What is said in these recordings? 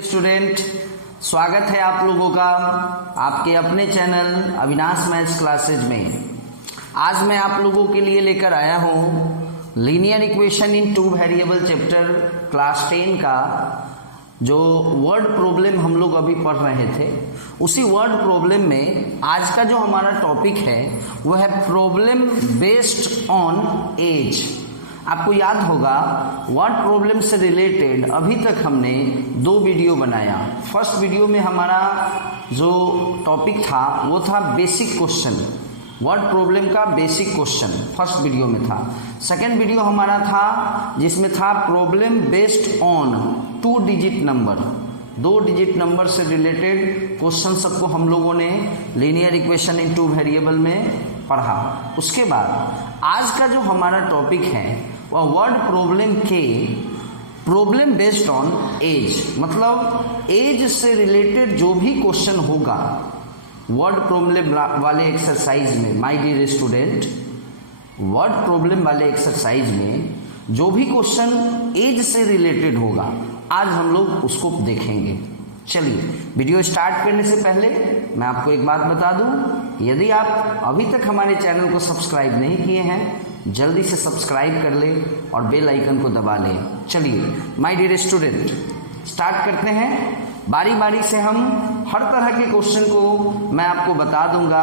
Student, स्वागत है आप लोगों का आपके अपने चैनल अविनाश मैथ्स क्लासेज में। आज मैं आप लोगों के लिए लेकर आया हूं linear equation in two variable chapter class 10 का जो वर्ड प्रॉब्लम हम लोग अभी पढ़ रहे थे। उसी वर्ड प्रॉब्लम में आज का जो हमारा टॉपिक है वह है प्रॉब्लम बेस्ड ऑन एज। आपको याद होगा वर्ड प्रॉब्लम से रिलेटेड अभी तक हमने 2 वीडियो बनाया। फर्स्ट वीडियो में हमारा जो टॉपिक था वो था बेसिक क्वेश्चन, वर्ड प्रॉब्लम का बेसिक क्वेश्चन फर्स्ट वीडियो में था। सेकेंड वीडियो हमारा था जिसमें था problem based on 2 digit number, 2 digit number से रिलेटेड क्वेश्चन सबको हम लोगों ने linear equation in two variable में पढ़ा। उसके बाद आज का जो हमारा टॉपिक है वह वर्ड प्रॉब्लम के प्रॉब्लम बेस्ड ऑन एज, मतलब एज से रिलेटेड जो भी क्वेश्चन होगा वर्ड प्रॉब्लम वाले एक्सरसाइज में। My dear student, word problem वाले एक्सरसाइज में जो भी क्वेश्चन एज से रिलेटेड होगा आज हम लोग उसको देखेंगे। चलिए वीडियो स्टार्ट करने से पहले मैं आपको एक बात बता दूं, यदि आप अभी तक हमारे चैनल को सब्सक्राइब नहीं किए हैं जल्दी से सब्सक्राइब कर ले और बेल आइकन को दबा लें। चलिए माय डियर स्टूडेंट स्टार्ट करते हैं। बारी बारी से हम हर तरह के क्वेश्चन को मैं आपको बता दूंगा।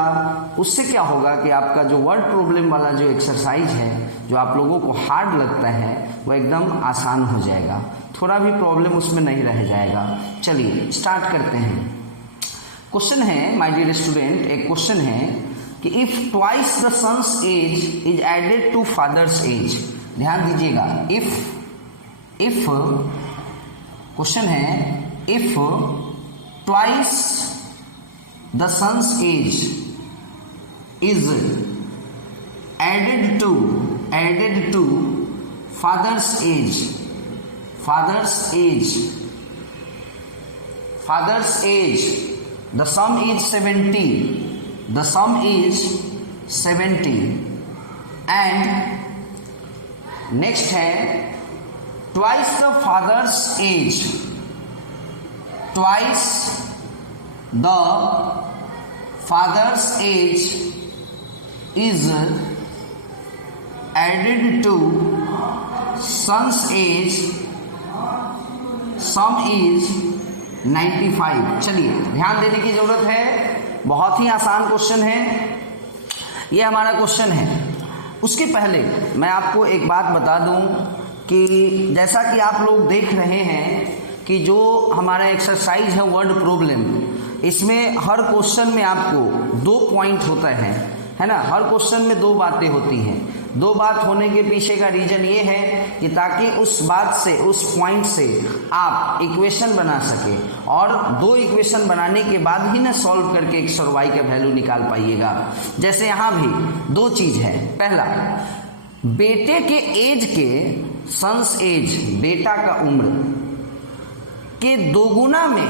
उससे क्या होगा कि आपका जो वर्ड प्रॉब्लम वाला जो एक्सरसाइज है जो आप लोगों को हार्ड लगता है वो एकदम आसान हो जाएगा, थोड़ा भी प्रॉब्लम उसमें नहीं रह जाएगा। चलिए स्टार्ट करते हैं। क्वेश्चन है माय डियर स्टूडेंट, एक क्वेश्चन है कि if twice the son's age is added to father's age. ध्यान दीजिएगा, इफ क्वेश्चन है if twice the son's age is added to father's age, the sum is 70, the sum is 70 and next है twice the father's age, twice the father's age is added to son's age, sum is 95। चलिए ध्यान देने की जरूरत है, बहुत ही आसान question है, ये हमारा क्वेश्चन है। उसके पहले मैं आपको एक बात बता दूं कि जैसा कि आप लोग देख रहे हैं कि जो हमारा एक्सरसाइज है वर्ड प्रॉब्लम, इसमें हर क्वेश्चन में आपको 2 पॉइंट होता है ना। हर क्वेश्चन में 2 बातें होती हैं। 2 बात होने के पीछे का रीजन ये है कि ताकि उस बात से, उस पॉइंट से आप इक्वेशन बना सके और 2 इक्वेशन बनाने के बाद ही ना सॉल्व करके x और y का वैल्यू निकाल पाइएगा। जैसे यहाँ भी 2 चीज है। पहला, बेटे के एज के सन्स एज, बेटा का उम्र के 2 गुना में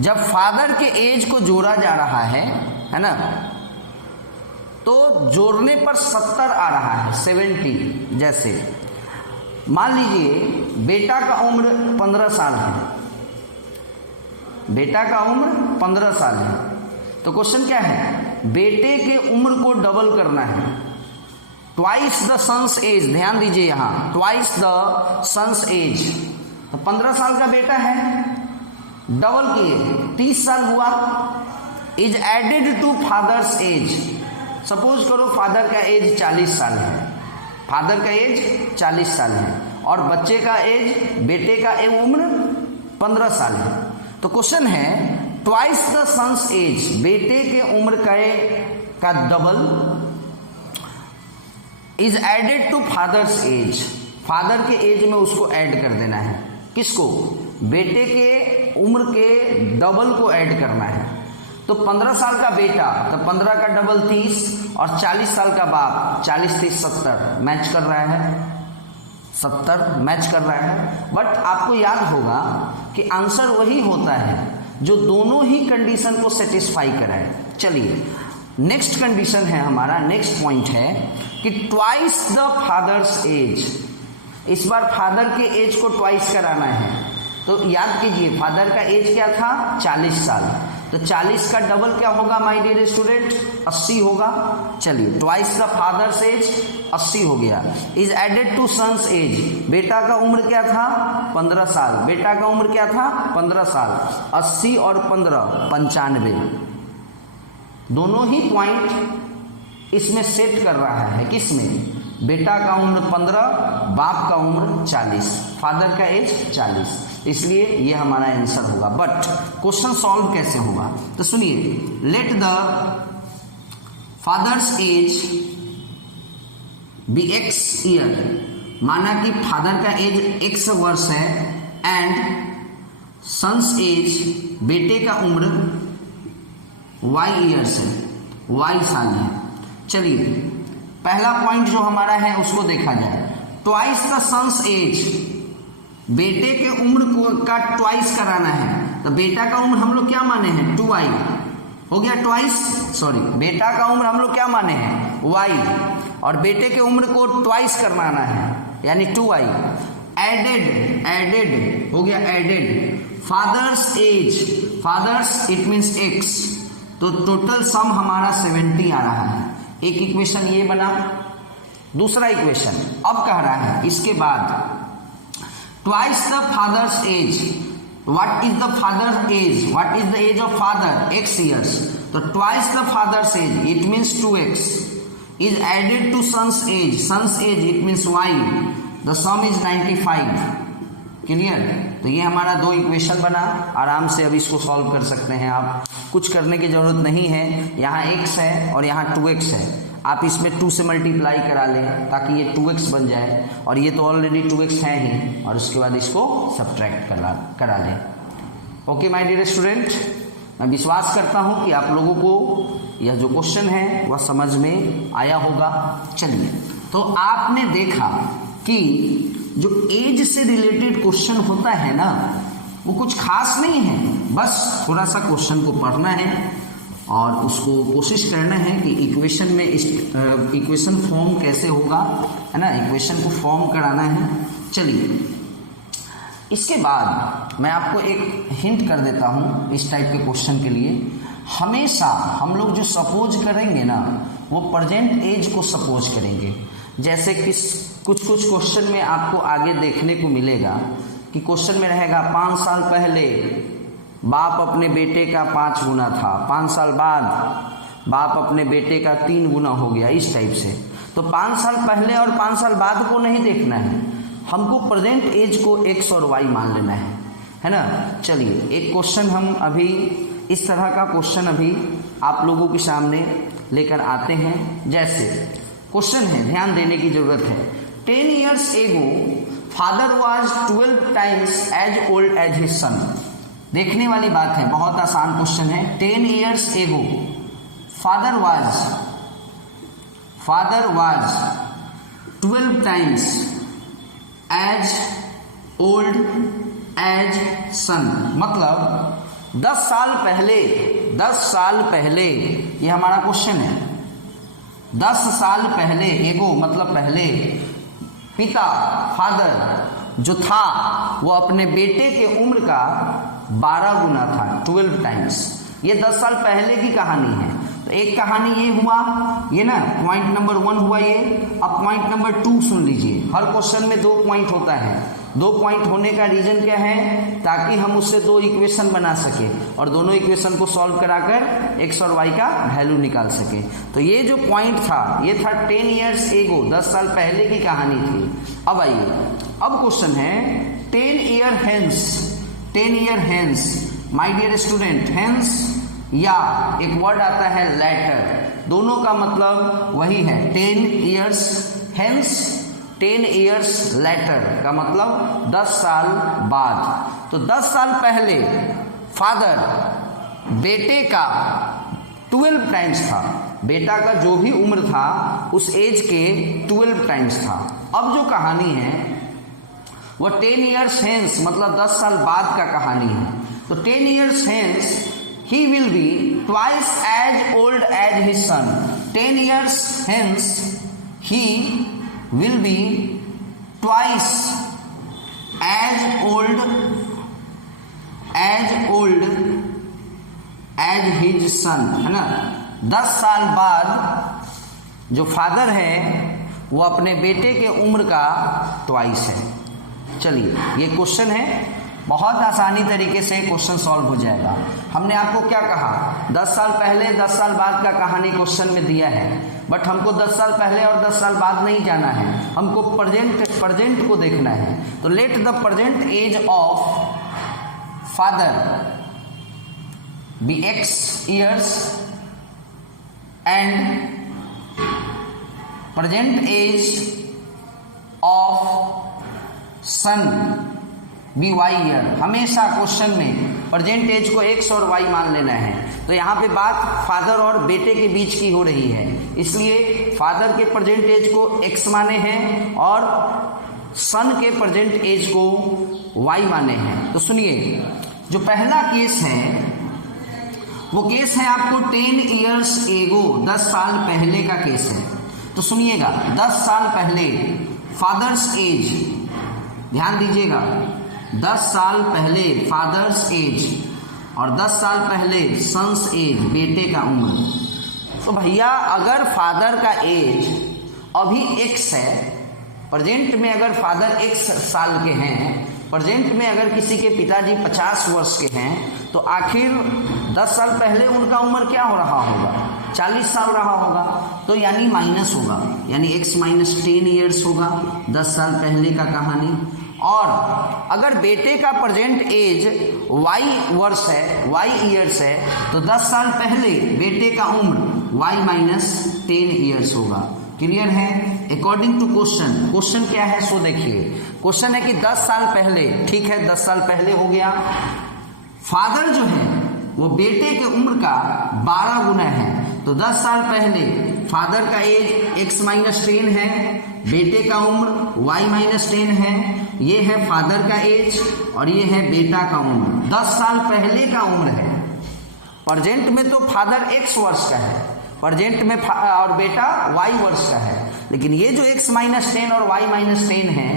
जब फादर के एज को जोड़ा जा रहा है ना, तो जोड़ने पर 70 आ रहा है, 70। जैसे मान लीजिए बेटा का उम्र 15 साल है, बेटा का उम्र 15 साल है, तो क्वेश्चन क्या है, बेटे के उम्र को डबल करना है। ट्वाइस द सन्स एज, ध्यान दीजिए यहाँ ट्वाइस द सन्स एज, तो 15 साल का बेटा है, डबल किए 30 साल हुआ। Is added to father's age, suppose करो फादर का एज 40 साल है, फादर का एज 40 साल है और बच्चे का एज, बेटे का उम्र 15 साल है। तो क्वेश्चन है ट्वाइस द सन्स एज, बेटे के उम्र का double is added to father's age, father के एज में उसको ऐड कर देना है। किसको? बेटे के उम्र के डबल को ऐड करना है। तो 15 साल का बेटा, तो 15 का डबल 30 और 40 साल का बाप, 40 30 70 मैच कर रहा है, 70 मैच कर रहा है। बट आपको याद होगा कि आंसर वही होता है जो दोनों ही कंडीशन को सेटिस्फाई कराए। चलिए नेक्स्ट कंडीशन है हमारा, नेक्स्ट पॉइंट है कि ट्वाइस द फादर्स एज, इस बार फादर के एज को ट्वाइस कराना है। तो याद कीजिए फादर का एज क्या था 40 साल, तो 40 का डबल क्या होगा माय डियर स्टूडेंट 80 होगा। चलिए ट्वाइस द फादर्स एज 80 हो गया। Is added to son's age, बेटा का उम्र क्या था 15 साल, बेटा का उम्र क्या था 15 साल, 80 और 15 95, दोनों ही पॉइंट इसमें सेट कर रहा है। किसमें? बेटा का उम्र 15, बाप का उम्र 40, फादर का एज 40, इसलिए ये हमारा आंसर होगा। बट क्वेश्चन सॉल्व कैसे होगा तो सुनिए, let the father's age be x year, माना कि फादर का एज x वर्ष है एंड सन्स एज, बेटे का उम्र y ईयर्स है, y साल है। चलिए पहला पॉइंट जो हमारा है उसको देखा जाए, ट्वाइस द सन्स एज, बेटे के उम्र को का ट्वाइस कराना है, तो बेटा का उम्र हम लोग क्या माने हैं 2y, हो गया ट्वाइस, सॉरी बेटा का उम्र हम लोग क्या माने हैं y, और बेटे के उम्र को ट्वाइस करवाना है यानी 2y। एडेड हो गया added, father's age, father's it means x, तो टोटल सम हमारा 70 आ रहा है। एक इक्वेशन ये बना। दूसरा इक्वेशन अब कह रहा है इसके बाद twice the father's age, what is the father age, what is the age of father x years, तो twice the father's age it means 2x is added to son's age, son's age it means y, the sum is 95। Clear? तो ये हमारा दो equation बना। आराम से अब इसको सॉल्व कर सकते हैं आप, कुछ करने की जरूरत नहीं है। यहाँ x है और यहाँ 2x है, आप इसमें 2 से मल्टीप्लाई करा लें ताकि ये 2x बन जाए, और ये तो ऑलरेडी 2x है ही, और उसके बाद इसको सब्ट्रैक्ट करा लें। ओके माय डियर स्टूडेंट, मैं विश्वास करता हूँ कि आप लोगों को यह जो क्वेश्चन है वह समझ में आया होगा। चलिए, तो आपने देखा कि जो एज से रिलेटेड क्वेश्चन होता है ना वो कुछ खास नहीं है, बस थोड़ा सा क्वेश्चन को पढ़ना है और उसको कोशिश करना है कि इक्वेशन में इक्वेशन फॉर्म कैसे होगा, है ना, इक्वेशन को फॉर्म कराना है। चलिए इसके बाद मैं आपको एक हिंट कर देता हूँ इस टाइप के क्वेश्चन के लिए। हमेशा हम लोग जो सपोज करेंगे ना वो प्रेजेंट एज को सपोज करेंगे। जैसे कि कुछ क्वेश्चन में आपको आगे देखने को मिलेगा कि क्वेश्चन में रहेगा 5 साल पहले बाप अपने बेटे का 5 गुना था, 5 साल बाद बाप अपने बेटे का 3 गुना हो गया, इस टाइप से। तो 5 साल पहले और 5 साल बाद को नहीं देखना है, हमको प्रेजेंट एज को x और y मान लेना है ना। चलिए एक क्वेश्चन हम अभी इस तरह का क्वेश्चन अभी आप लोगों के सामने लेकर आते हैं। जैसे क्वेश्चन है, ध्यान देने की जरूरत है। 10 years ago father was 12 times as old as his son। देखने वाली बात है, बहुत आसान क्वेश्चन है। 10 years ago father was 12 times as old as son, मतलब 10 साल पहले ये हमारा क्वेश्चन है। 10 साल पहले, एगो मतलब पहले, पिता फादर जो था वो अपने बेटे के उम्र का 12 गुना था, 12 टाइम्स। ये 10 साल पहले की कहानी है। तो एक कहानी ये हुआ, ये ना पॉइंट नंबर 1 हुआ ये। अब पॉइंट नंबर 2 सुन लीजिए। हर क्वेश्चन में 2 पॉइंट होता है। 2 पॉइंट होने का रीजन क्या है? ताकि हम उससे 2 इक्वेशन बना सके और दोनों इक्वेशन को सॉल्व कराकर x और y का वैल्यू निकाल सके। तो ये जो पॉइंट था ये था 10 years ago, 10 साल पहले की कहानी थी। अब आइए, अब क्वेश्चन है 10 year hence my dear student, hence या एक वर्ड आता है लेटर, दोनों का मतलब वही है। 10 years hence, 10 years later का मतलब 10 साल बाद। तो 10 साल पहले फादर बेटे का 12 टाइम्स था, बेटा का जो भी उम्र था उस एज के 12 टाइम्स था। अब जो कहानी है वो 10 years hence मतलब 10 साल बाद का कहानी है। तो 10 years hence he will be twice as old as his son। 10 years hence he will be twice as old as old as his son, है ना। 10 साल बाद जो फादर है वो अपने बेटे के उम्र का ट्वाइस है। चलिए ये क्वेश्चन है, बहुत आसानी तरीके से क्वेश्चन सॉल्व हो जाएगा। हमने आपको क्या कहा, 10 साल पहले 10 साल बाद का कहानी क्वेश्चन में दिया है, बट हमको 10 साल पहले और 10 साल बाद नहीं जाना है, हमको प्रेजेंट को देखना है। तो let the present age of father be X years and present age of son be Y year. हमेशा क्वेश्चन में प्रेजेंट एज को X और Y मान लेना है। तो यहाँ पे बात फादर और बेटे के बीच की हो रही है, इसलिए फादर के प्रेजेंट एज को X माने हैं और सन के प्रेजेंट एज को Y माने हैं। तो सुनिए, जो पहला केस है वो केस है आपको 10 years ago, 10 साल पहले का केस है। तो सुनिएगा, 10 साल पहले फादर्स एज, ध्यान दीजिएगा, 10 साल पहले फादर्स एज और 10 साल पहले सन्स एज, बेटे का उम्र। तो भैया अगर फादर का एज अभी X है, प्रेजेंट में अगर फादर X साल के हैं, प्रेजेंट में अगर किसी के पिताजी 50 वर्ष के हैं, तो आखिर 10 साल पहले उनका उम्र क्या हो रहा होगा, 40 साल रहा होगा। तो यानी माइनस होगा, यानी X माइनस 10 ईयर्स होगा 10 साल पहले का कहानी। और अगर बेटे का प्रेजेंट एज Y वर्ष है, Y ईयर्स है, तो 10 साल पहले बेटे का उम्र Y माइनस 10 ईयर्स होगा। क्लियर है? अकॉर्डिंग टू क्वेश्चन, क्वेश्चन क्या है सो देखिए। क्वेश्चन है कि 10 साल पहले, ठीक है 10 साल पहले हो गया, फादर जो है वो बेटे के उम्र का 12 गुना है। तो 10 साल पहले फादर का एज X माइनस 10 है, बेटे का उम्र Y माइनस 10 है। ये है फादर का एज और ये है बेटा का उम्र। 10 साल पहले का उम्र है। प्रेजेंट में तो फादर X वर्ष का है, प्रेजेंट में और बेटा Y वर्ष का है, लेकिन ये जो X माइनस 10 और Y माइनस 10 है,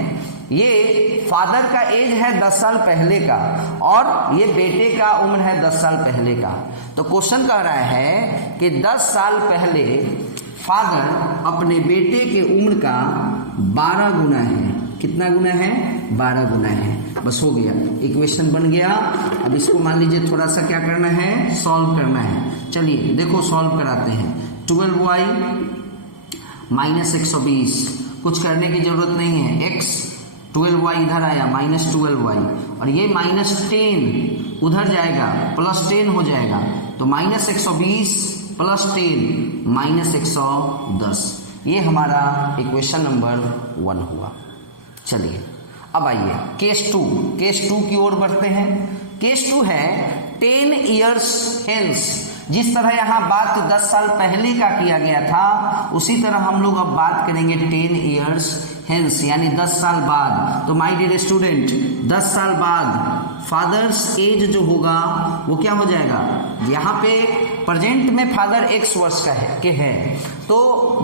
ये फादर का एज है 10 साल पहले का और ये बेटे का उम्र है 10 साल पहले का। तो क्वेश्चन कह रहा है कि 10 साल पहले फादर अपने बेटे के उम्र का 12 गुना है। कितना गुना है? 12 गुना है। बस हो गया, इक्वेशन बन गया। अब इसको मान लीजिए थोड़ा सा क्या करना है, सॉल्व करना है। चलिए देखो सॉल्व कराते हैं। 12y माइनस 120, कुछ करने की जरूरत नहीं है। x 12y इधर आया माइनस 12y और ये माइनस 10 उधर जाएगा प्लस 10 हो जाएगा। तो माइनस 120 प्लस 10 माइनस 110, ये हमारा इक्वेशन नंबर 1 हुआ। चलिए अब आइए केस 2, केस 2 की ओर बढ़ते हैं। केस 2 है 10 years hence। जिस तरह यहाँ बात 10 साल पहले का किया गया था, उसी तरह हम लोग अब बात करेंगे 10 years hence, यानी 10 साल बाद। तो माय डियर स्टूडेंट, 10 साल बाद फादर्स एज जो होगा वो क्या हो जाएगा, यहाँ पे प्रेजेंट में फादर X वर्ष का है के है, तो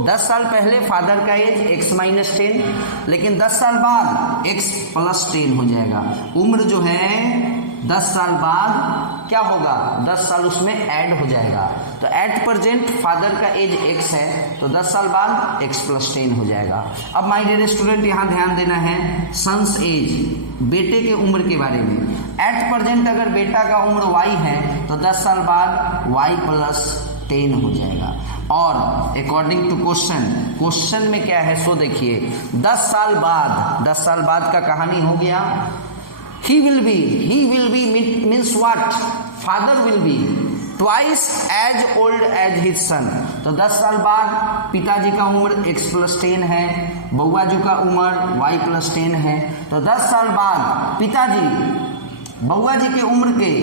10 साल पहले फादर का एज X माइनस 10, लेकिन 10 साल बाद X प्लस 10 हो जाएगा। उम्र जो है 10 साल बाद क्या होगा, 10 साल उसमें ऐड हो जाएगा। तो एट प्रेजेंट फादर का एज X है, तो 10 साल बाद X प्लस 10 हो जाएगा। अब माय डियर स्टूडेंट यहाँ ध्यान देना है सन्स एज, बेटे के उम्र के बारे में। एट प्रेजेंट अगर बेटा का उम्र Y है, तो 10 साल बाद Y प्लस 10 हो जाएगा। और अकॉर्डिंग टू क्वेश्चन, क्वेश्चन में क्या है सो देखिए। 10 साल बाद का कहानी हो गया। he will be means what, father will be twice as old as his son। तो 10 साल बाद पिताजी का उम्र X प्लस 10 है, बउआ जी का उम्र Y प्लस 10 है। तो 10 साल बाद पिताजी बउआ जी के उम्र के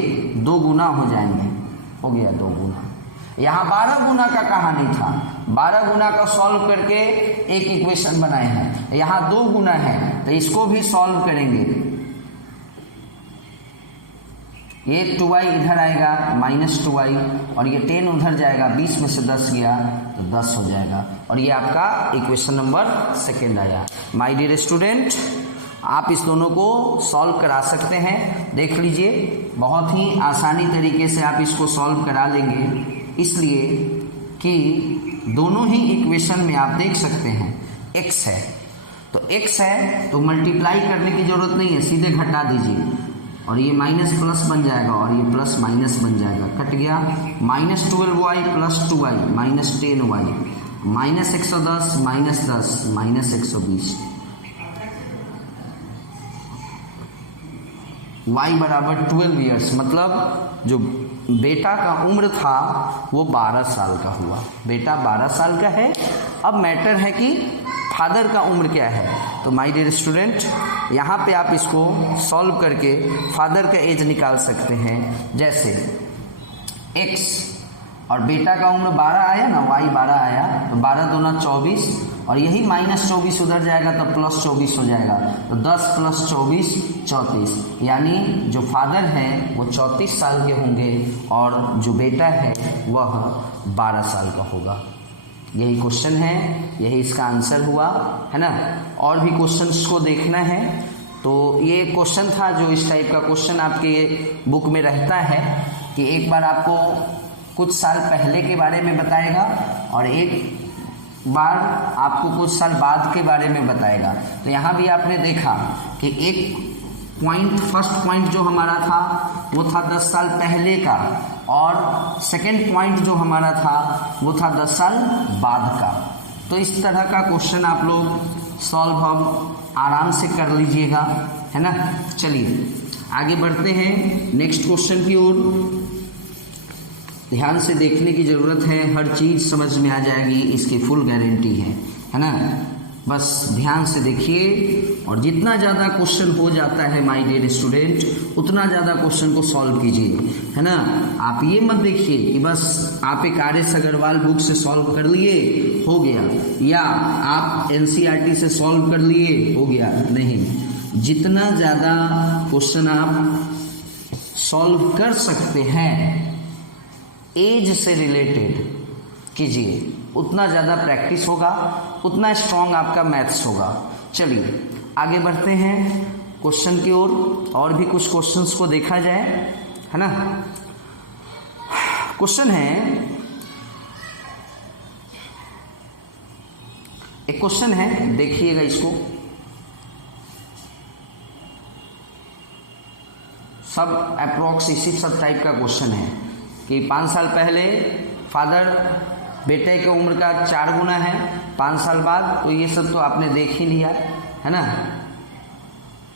2 गुना हो जाएंगे। हो गया 2 गुना। यहाँ 12 गुना का कहानी था, 12 गुना का सॉल्व करके एक इक्वेशन बनाए हैं। यहाँ 2 गुना है, तो इसको भी सॉल्व करेंगे। ये 2y इधर आएगा माइनस 2y और ये 10 उधर जाएगा, 20 में से 10 गया तो 10 हो जाएगा। और ये आपका इक्वेशन नंबर 2 आया। माय डियर स्टूडेंट, आप इस दोनों को सॉल्व करा सकते हैं। देख लीजिए, बहुत ही आसानी तरीके से आप इसको सॉल्व करा लेंगे, इसलिए कि दोनों ही इक्वेशन में आप देख सकते हैं x है, तो x है तो मल्टीप्लाई करने की जरूरत नहीं है, सीधे घटा दीजिए और ये माइनस प्लस बन जाएगा और ये प्लस माइनस बन जाएगा, कट गया। -12y plus 2y -10y -110 -10 -120 y बराबर 12 ईयर्स, मतलब जो बेटा का उम्र था वो 12 साल का हुआ। बेटा 12 साल का है। अब मैटर है कि फादर का उम्र क्या है। तो माय डियर स्टूडेंट, यहाँ पे आप इसको सॉल्व करके फादर का एज निकाल सकते हैं। जैसे x और बेटा का उम्र 12 आया ना, y 12 आया, तो 12 दूना 24 और यही -24 उधर जाएगा तो +24 हो जाएगा, तो 10 + 24 34, यानी जो फादर हैं वो 34 साल के होंगे और जो बेटा है वह 12 साल का होगा। यही क्वेश्चन है, यही इसका आंसर हुआ है ना। और भी क्वेश्चंस को देखना है, तो ये क्वेश्चन था जो इस टाइप का क्वेश्चन आपके बुक में रहता है कि एक बार आपको कुछ साल पहले के बारे में बताएगा और एक बार आपको कुछ साल बाद के बारे में बताएगा। तो यहाँ भी आपने देखा कि एक पॉइंट, फर्स्ट पॉइंट जो हमारा था वो था 10 साल पहले का और सेकंड पॉइंट जो हमारा था वो था 10 साल बाद का। तो इस तरह का क्वेश्चन आप लोग सॉल्व हम आराम से कर लीजिएगा, है ना। चलिए आगे बढ़ते हैं नेक्स्ट क्वेश्चन की ओर। ध्यान से देखने की ज़रूरत है, हर चीज़ समझ में आ जाएगी, इसकी फुल गारंटी है ना। बस ध्यान से देखिए और जितना ज़्यादा क्वेश्चन हो जाता है माय डियर स्टूडेंट, उतना ज़्यादा क्वेश्चन को सॉल्व कीजिए, है ना। आप ये मत देखिए कि बस आप एक RS अग्रवाल बुक से सॉल्व कर लिए हो गया, या आप NCERT से सॉल्व कर लिए हो गया, नहीं। जितना ज़्यादा क्वेश्चन आप सॉल्व कर सकते हैं एज से रिलेटेड कीजिए, उतना ज़्यादा प्रैक्टिस होगा, उतना स्ट्रांग आपका मैथ्स होगा। चलिए आगे बढ़ते हैं क्वेश्चन की ओर और भी कुछ क्वेश्चंस को देखा जाए, है ना। क्वेश्चन है, एक क्वेश्चन है, देखिएगा इसको। सब अप्रोक्स इसी सब टाइप का क्वेश्चन है कि 5 साल पहले फादर बेटे के उम्र का 4 गुना है, 5 साल बाद, तो ये सब तो आपने देख ही लिया, है ना।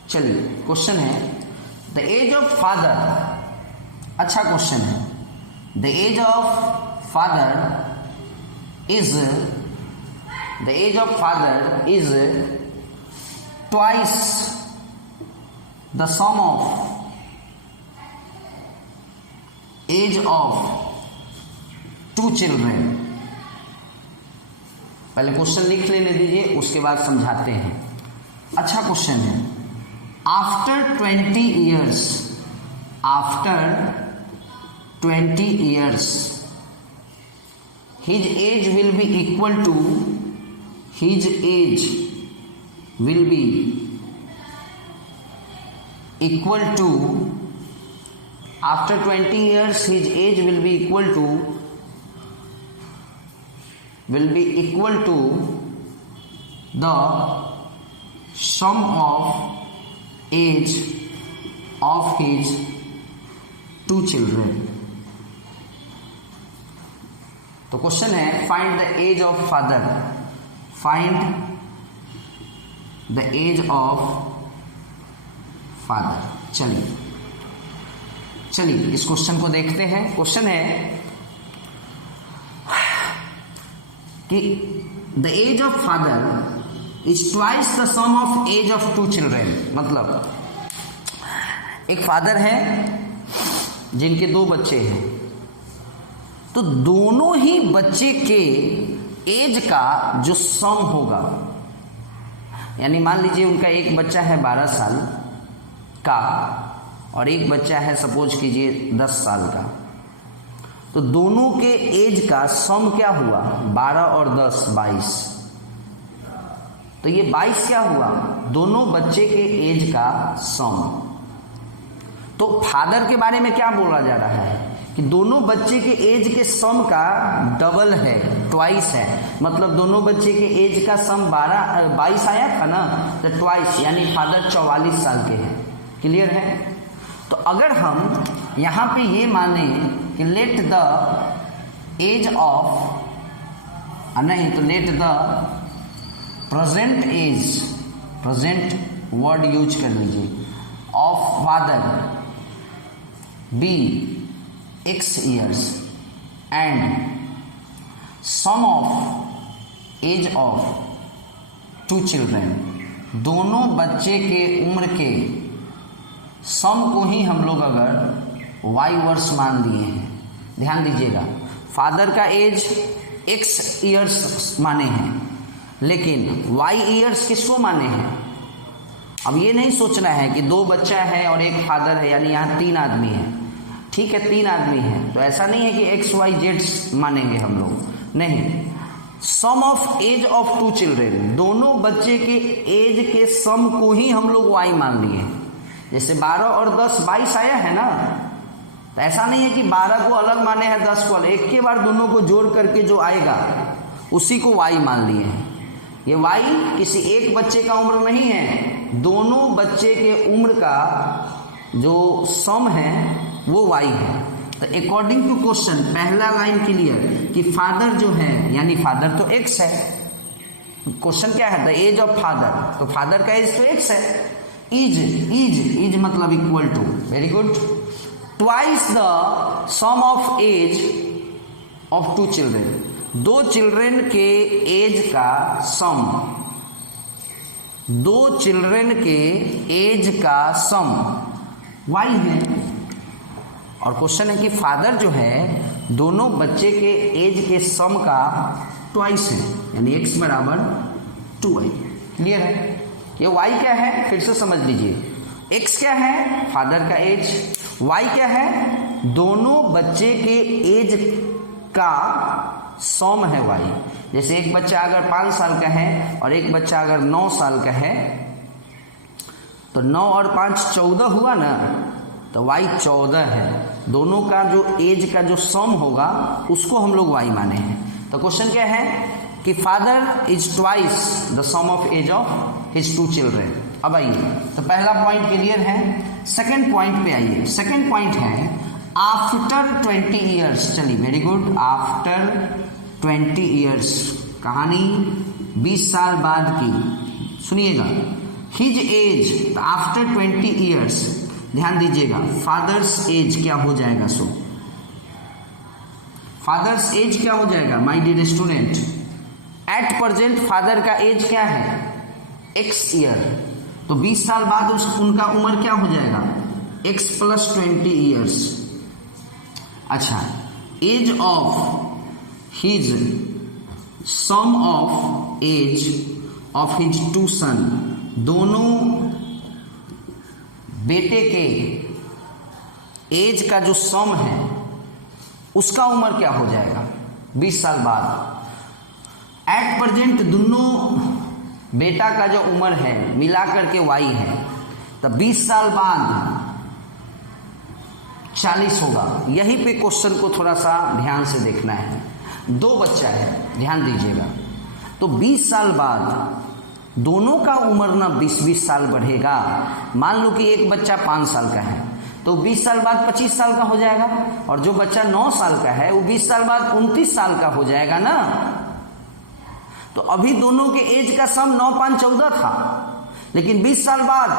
चलिए क्वेश्चन है, द एज ऑफ फादर, अच्छा क्वेश्चन है, the age of father is, the age of father is twice the sum of age of 2 children. पहले क्वेश्चन लिख लेने दीजिए, उसके बाद समझाते हैं। अच्छा क्वेश्चन है, after 20 years, after 20 years his age will be equal to, his age will be equal to, after 20 years his age will be equal to the sum of age of his 2 children। तो question है, find the age of father, find the age of father. चलिए इस question को देखते हैं। Question है कि the age of father is twice the sum of age of 2 children. मतलब एक फादर है जिनके 2 बच्चे हैं, तो दोनों ही बच्चे के एज का जो सम होगा, यानी मान लीजिए उनका एक बच्चा है 12 साल का और एक बच्चा है सपोज कीजिए 10 साल का, तो दोनों के एज का सम क्या हुआ, 12 और 10 22, तो ये 22 क्या हुआ, दोनों बच्चे के एज का सम। तो फादर के बारे में क्या बोला जा रहा है कि दोनों बच्चे के एज के सम का डबल है, ट्वाइस है। मतलब दोनों बच्चे के एज का सम 22 आया था ना, तो ट्वाइस यानी फादर 44 साल के हैं। क्लियर है? तो अगर हम यहाँ पे ये माने कि लेट द एज ऑफ, नहीं तो let the present age, present word use कर लीजिए, of father be x years and sum of age of two children, दोनों बच्चे के उम्र के सम को ही हम लोग अगर y वर्ष मान लिए हैं, ध्यान दीजिएगा, फादर का एज x ईयर्स माने हैं, लेकिन y ईयर्स किसको माने हैं? अब ये नहीं सोचना है कि दो बच्चा है और एक फादर है, यानी यहाँ 3 आदमी है। ठीक है, 3 आदमी हैं, तो ऐसा नहीं है कि एक्स वाई जेड मानेंगे हम लोग, नहीं। सम ऑफ एज ऑफ 2 चिल्ड्रेन, दोनों बच्चे के एज के सम को ही हम लोग वाई मान लिए। जैसे 12 और 10 22 आया है ना, तो ऐसा नहीं है कि 12 को अलग माने हैं 10 को अलग, एक के बार दोनों को जोड़ करके जो आएगा उसी को वाई मान लिए हैं। ये वाई किसी एक बच्चे का उम्र नहीं है, दोनों बच्चे के उम्र का जो सम है वो y है। तो अकॉर्डिंग टू क्वेश्चन, पहला लाइन क्लियर कि फादर जो है, यानी फादर तो x है। क्वेश्चन क्या है? द एज ऑफ फादर, तो फादर का एज तो x है। इज मतलब equal to, very good, twice the sum of age of 2 children, 2 children के एज का सम, 2 चिल्ड्रेन के एज का सम y है। और क्वेश्चन है कि फादर जो है दोनों बच्चे के एज के सम का ट्वाइस है, यानी x बराबर 2y। क्लियर है? ये y क्या है फिर से समझ लीजिए, x क्या है? फादर का एज, y क्या है? दोनों बच्चे के एज का सम है y। जैसे एक बच्चा अगर 5 साल का है और एक बच्चा अगर 9 साल का है, तो 9 और 5 14 हुआ ना, तो y 14 है। दोनों का जो एज का जो सम होगा उसको हम लोग y माने हैं। तो क्वेश्चन क्या है कि father is twice the sum of age of his 2 children. अब आइए, तो पहला पॉइंट क्लियर है। सेकंड पॉइंट पे आइए। सेकंड पॉइंट है आफ्टर 20 ईयर्स। चलिए, वेरी गुड, आफ्टर 20 ईयर्स, कहानी 20 साल बाद की। सुनिएगा, हिज एज, आफ्टर 20 ईयर्स, ध्यान दीजिएगा, फादर्स एज क्या हो जाएगा? सो फादर्स एज क्या हो जाएगा my dear student? At present father का एज क्या है? x ईयर, तो 20 साल बाद उनका उम्र क्या हो जाएगा? x plus 20 years. अच्छा, age of his, sum of age of his 2 son, दोनों बेटे के एज का जो सम है उसका उम्र क्या हो जाएगा 20 साल बाद। एट प्रेजेंट दोनों बेटा का जो उम्र है मिला करके y है, तो 20 साल बाद 40 होगा। यहीं पे क्वेश्चन को थोड़ा सा ध्यान से देखना है। 2 बच्चा है, ध्यान दीजिएगा, तो 20 साल बाद दोनों का उम्र ना 20-20 साल बढ़ेगा। मान लो कि एक बच्चा 5 साल का है, तो 20 साल बाद 25 साल का हो जाएगा, और जो बच्चा 9 साल का है वो 20 साल बाद 29 साल का हो जाएगा ना। तो अभी दोनों के एज का सम 9 5 14 था, लेकिन 20 साल बाद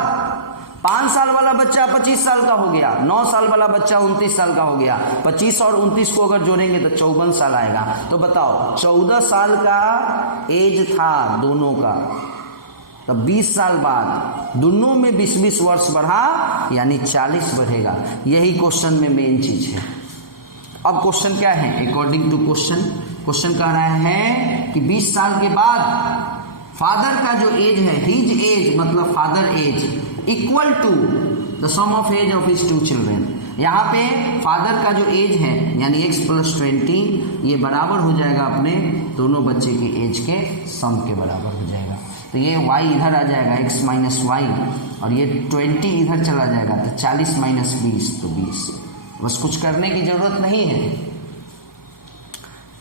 5 साल वाला बच्चा 25 साल का हो गया, 9 साल वाला बच्चा 29 साल का हो गया। 25 और 29 को अगर जोड़ेंगे तो 54 साल आएगा। तो बताओ, 14 साल का एज था दोनों का, तो 20 साल बाद दोनों में 20-20 वर्ष बढ़ा, यानी 40 बढ़ेगा। यही क्वेश्चन में मेन चीज है। अब क्वेश्चन क्या है? अकॉर्डिंग टू क्वेश्चन, क्वेश्चन कह रहा है कि 20 साल के बाद फादर का जो एज है, हिज एज मतलब father age equal to the sum of age of his 2 children. यहाँ पे फादर का जो एज है यानी x प्लस 20 ये बराबर हो जाएगा अपने दोनों बच्चे के एज के सम के बराबर हो जाएगा। तो ये y इधर आ जाएगा x माइनस वाई, और ये 20 इधर चला जाएगा तो 40 माइनस 20 तो 20। बस कुछ करने की जरूरत नहीं है,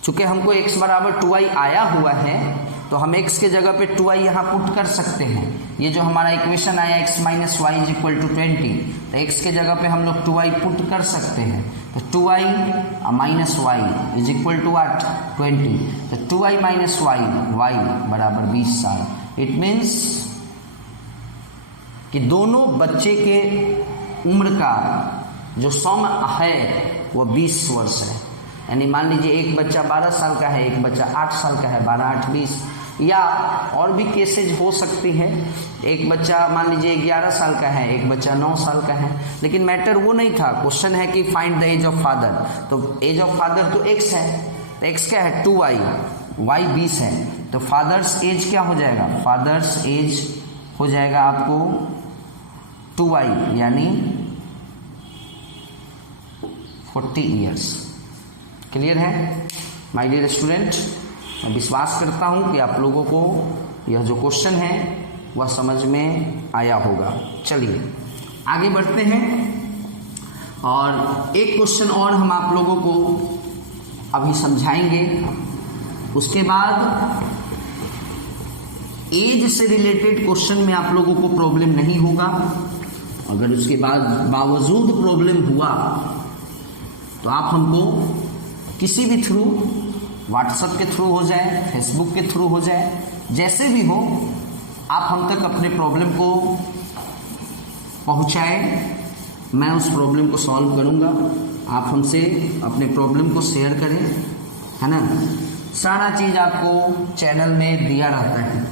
चूंकि हमको x बराबर 2y आया हुआ है तो हम x के जगह पे 2y यहाँ पुट कर सकते हैं। ये जो हमारा इक्वेशन आया x minus y is equal to 20, तो x के जगह पे हम लोग 2y पुट कर सकते हैं। तो 2y minus y is equal to what 20, तो 2y माइनस वाई y बराबर 20 साल। इट मीन्स कि दोनों बच्चे के उम्र का जो सम है वो 20 वर्ष है। यानी मान लीजिए एक बच्चा 12 साल का है, एक बच्चा 8 साल का है, 12 8 20, या और भी केसेज हो सकती है। एक बच्चा मान लीजिए 11 साल का है, एक बच्चा 9 साल का है, लेकिन मैटर वो नहीं था। क्वेश्चन है कि find the age of father, तो एज ऑफ फादर तो x है, तो x क्या है 2y, y 20 है, तो फादर्स एज क्या हो जाएगा, फादर्स एज हो जाएगा आपको 2y यानी 40 ईयर्स। क्लियर है माय डियर स्टूडेंट? मैं विश्वास करता हूं कि आप लोगों को यह जो क्वेश्चन है वह समझ में आया होगा। चलिए आगे बढ़ते हैं, और एक क्वेश्चन और हम आप लोगों को अभी समझाएंगे। उसके बाद एज से रिलेटेड क्वेश्चन में आप लोगों को प्रॉब्लम नहीं होगा। अगर उसके बाद बावजूद प्रॉब्लम हुआ तो आप हमको किसी भी थ्रू, व्हाट्सएप के थ्रू हो जाए, फेसबुक के थ्रू हो जाए, जैसे भी हो आप हम तक अपने प्रॉब्लम को पहुंचाएं। मैं उस प्रॉब्लम को सॉल्व करूंगा। आप हमसे अपने प्रॉब्लम को शेयर करें, है ना। सारा चीज़ आपको चैनल में दिया रहता है।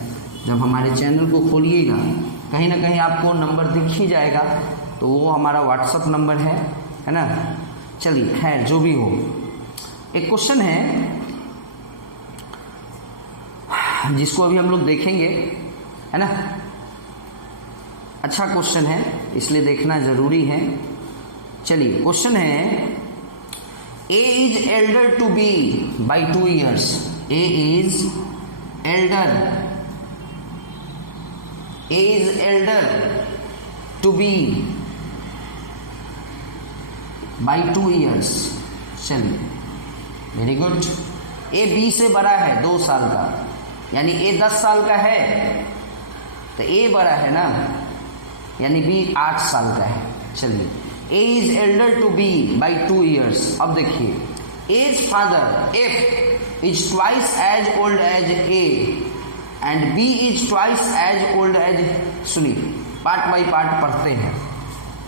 जब हमारे चैनल को खोलिएगा कहीं ना कहीं आपको नंबर दिख ही जाएगा, तो वो हमारा व्हाट्सएप नंबर है ना। चलिए खैर जो भी हो, एक क्वेश्चन है जिसको अभी हम लोग देखेंगे, है ना। अच्छा क्वेश्चन है इसलिए देखना जरूरी है। चलिए क्वेश्चन है, A is elder to B by 2 years। A is elder to B by 2 years। चलिए वेरी गुड। ए बी से बड़ा है 2 साल का, यानी ए 10 साल का है तो ए बड़ा है ना, यानी बी 8 साल का है। चलिए A is elder to B by 2 years। अब देखिए A's father F is twice as old as A and B is twice as old as, सुनिए पार्ट बाई पार्ट पढ़ते हैं।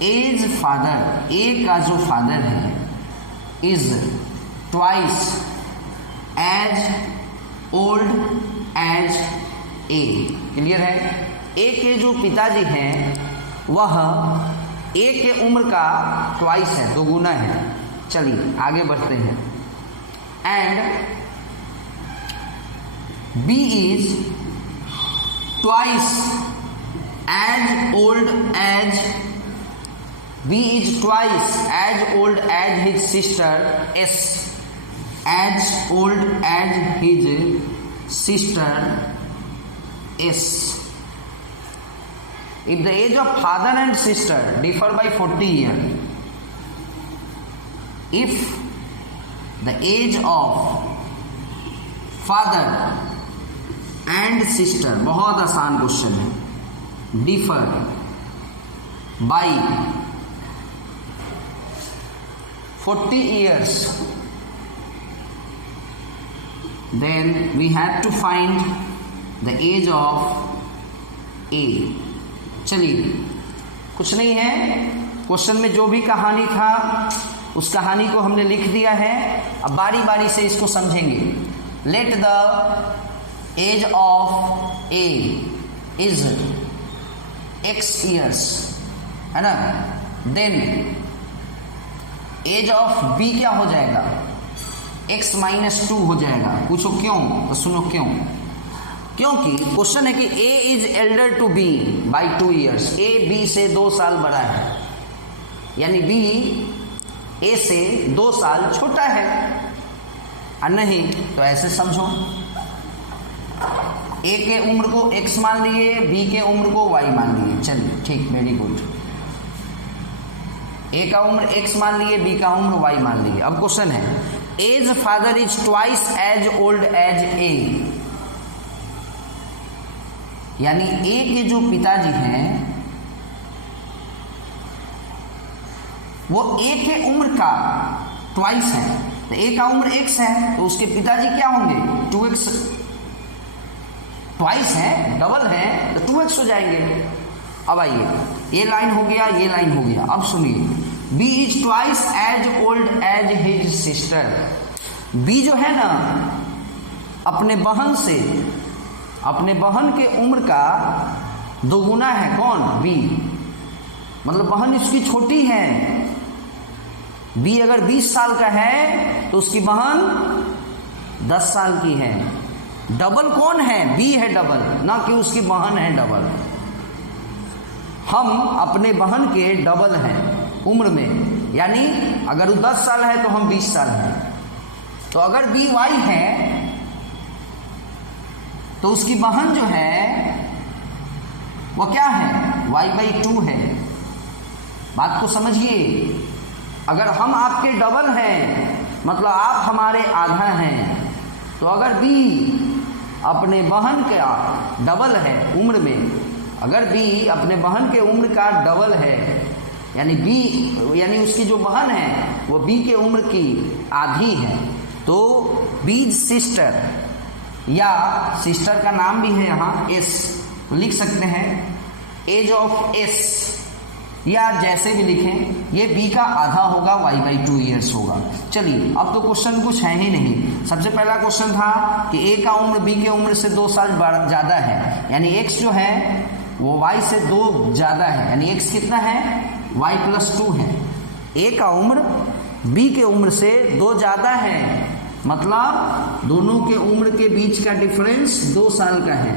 एज फादर, ए का जो फादर है is twice as old as A. Clear है। A के जो पिताजी हैं वह ए के उम्र का ट्वाइस है, 2 गुना है। चलिए आगे बढ़ते हैं। And B is twice as old as, B is twice as old as his sister as, as old as his sister S. If the age of father and sister differ by 40 years, if the age of father and sister, बहुत आसान question है, differ by 40 years, then we have to find the age of A. चलिए कुछ नहीं है, question में जो भी कहानी था उस कहानी को हमने लिख दिया है। अब बारी बारी से इसको समझेंगे। Let the age of A is x years, है ना। देन एज ऑफ b क्या हो जाएगा, x माइनस 2 हो जाएगा। पूछो क्यों, तो सुनो क्यों। क्योंकि क्वेश्चन है कि a इज elder to b by 2 years। a b से 2 साल बड़ा है, यानी b a से 2 साल छोटा है। और नहीं तो ऐसे समझो, ए के उम्र को x मान लिए, बी के उम्र को y मान लिए। चलिए ठीक, वेरी गुड। ए का उम्र x मान लिए, बी का उम्र y मान लिए। अब क्वेश्चन है, as father is twice as old as A, यानी ए के जो पिताजी हैं वो ए के उम्र का ट्वाइस है। तो ए का उम्र x है तो उसके पिताजी क्या होंगे? 2x, ट्वाइस है, डबल है तो 2x हो जाएंगे। अब आइए, ये लाइन हो गया, ये लाइन हो गया। अब सुनिए, B is twice as old as his sister. B जो है ना अपने बहन से, अपने बहन के उम्र का दोगुना है। कौन? बी, मतलब बहन इसकी छोटी है। बी अगर 20 साल का है तो उसकी बहन 10 साल की है। डबल कौन है? बी है डबल, ना कि उसकी बहन है डबल। हम अपने बहन के डबल हैं उम्र में, यानी अगर वो 10 साल है तो हम 20 साल हैं। तो अगर बी वाई है तो उसकी बहन जो है वो क्या है? y/2 है। बात को समझिए, अगर हम आपके डबल हैं मतलब आप हमारे आधा हैं, तो अगर बी अपने बहन का डबल है उम्र में, अगर बी अपने बहन के उम्र का डबल है, यानी बी यानी उसकी जो बहन है वो बी के उम्र की आधी है, तो बी सिस्टर, या सिस्टर का नाम भी है यहाँ एस, तो लिख सकते हैं एज ऑफ एस, या जैसे भी लिखें, ये बी का आधा होगा, y/2 ईयर्स होगा। चलिए, अब तो क्वेश्चन कुछ है ही नहीं। सबसे पहला क्वेश्चन था कि ए का उम्र बी के उम्र से 2 साल ज़्यादा है, यानी x जो है वो y से 2 ज़्यादा है, यानी x कितना है? y+2 है। ए का उम्र बी के उम्र से 2 ज़्यादा है, मतलब दोनों के उम्र के बीच का डिफरेंस 2 साल का है।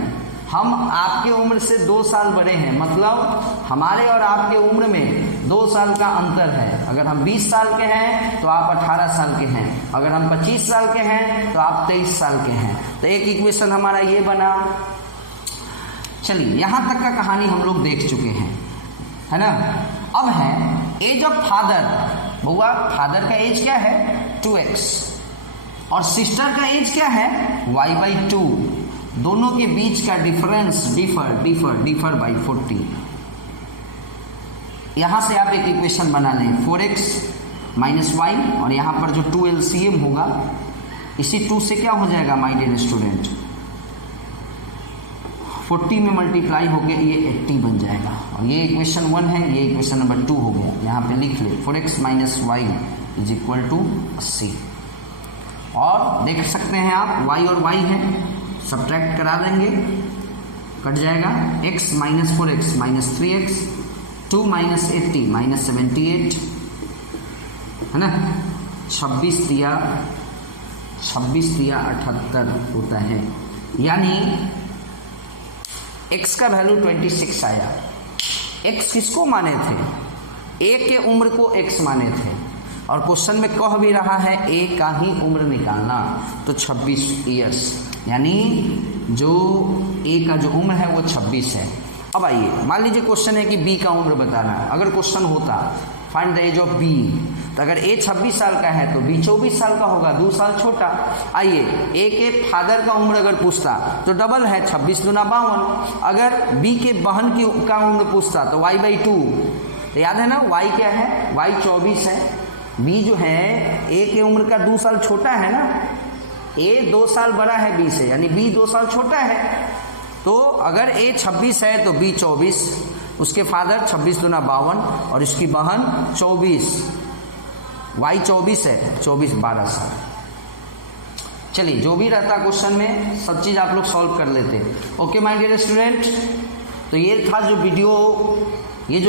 हम आपके उम्र से 2 साल बड़े हैं, मतलब हमारे और आपके उम्र में 2 साल का अंतर है। अगर हम 20 साल के हैं तो आप 18 साल के हैं, अगर हम 25 साल के हैं तो आप 23 साल के हैं। तो एक इक्वेशन हमारा ये बना। चलिए, यहाँ तक का कहानी हम लोग देख चुके हैं, है ना। अब है एज ऑफ फादर। बुआ, फादर का एज क्या है? 2x, और सिस्टर का एज क्या है? y/2। दोनों के बीच का डिफरेंस डिफर बाई 40। यहां से आप एक इक्वेशन बना लें, 4x - y, और यहां पर जो 2 LCM होगा, इसी 2 से क्या हो जाएगा माय डियर स्टूडेंट? 40 में मल्टीप्लाई होके ये 80 बन जाएगा। और ये इक्वेशन 1 है, ये इक्वेशन नंबर 2 हो गया। यहाँ पे लिख ले 4x - y = 80। और देख सकते हैं आप y और y है, सब्ट्रैक्ट करा देंगे, कट जाएगा। x - 4x - 3x, 2 - 80 - 78, है ना। 26 दिया 78 होता है, यानी x का वैल्यू 26 आया। x किसको माने थे? a के उम्र को x माने थे, और क्वेश्चन में कह भी रहा है a का ही उम्र निकालना, तो 26 ईयर्स, यानी जो a का जो उम्र है वो 26 है। अब आइए, मान लीजिए क्वेश्चन है कि b का उम्र बताना है। अगर क्वेश्चन होता find the age of b, तो अगर a 26 साल का है तो b 24 साल का होगा, 2 साल छोटा। आइए, a के फादर का उम्र अगर पूछता तो डबल है, 26 दूना 52। अगर b के बहन का उम्र पूछता तो y/2, तो याद है ना y क्या है? y 24 है। b जो है a के उम्र का 2 साल छोटा है ना, a 2 साल बड़ा है b से, यानी b 2 साल छोटा है। तो अगर a 26 है तो b 24, उसके फादर 26 दूना 52, और इसकी बहन 24, y 24 है, 24 12 साल। चलिए, जो भी रहता क्वेश्चन में सब चीज़ आप लोग सॉल्व कर लेते। ओके माय डियर स्टूडेंट, तो ये था जो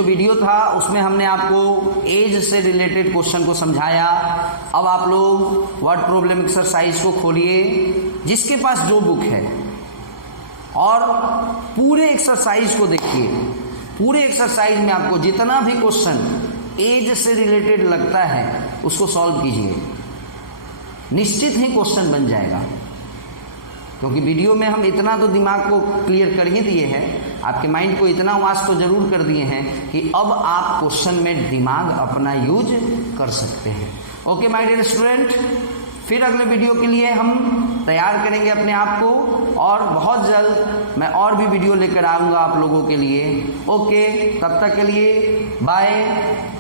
वीडियो था, उसमें हमने आपको एज से रिलेटेड क्वेश्चन को समझाया। अब आप लोग वर्ड प्रॉब्लम एक्सरसाइज को खोलिए, जिसके पास जो बुक है, और पूरे एक्सरसाइज को देखिए। पूरे एक्सरसाइज में आपको जितना भी क्वेश्चन एज से रिलेटेड लगता है उसको सॉल्व कीजिए, निश्चित ही क्वेश्चन बन जाएगा। क्योंकि वीडियो में हम इतना तो दिमाग को क्लियर कर ही दिए हैं, आपके माइंड को इतना वाश तो जरूर कर दिए हैं कि अब आप क्वेश्चन में दिमाग अपना यूज कर सकते हैं। ओके माय डियर स्टूडेंट, फिर अगले वीडियो के लिए हम तैयार करेंगे अपने आप को, और बहुत जल्द मैं और भी वीडियो लेकर आऊँगा आप लोगों के लिए। ओके, तब तक के लिए बाय।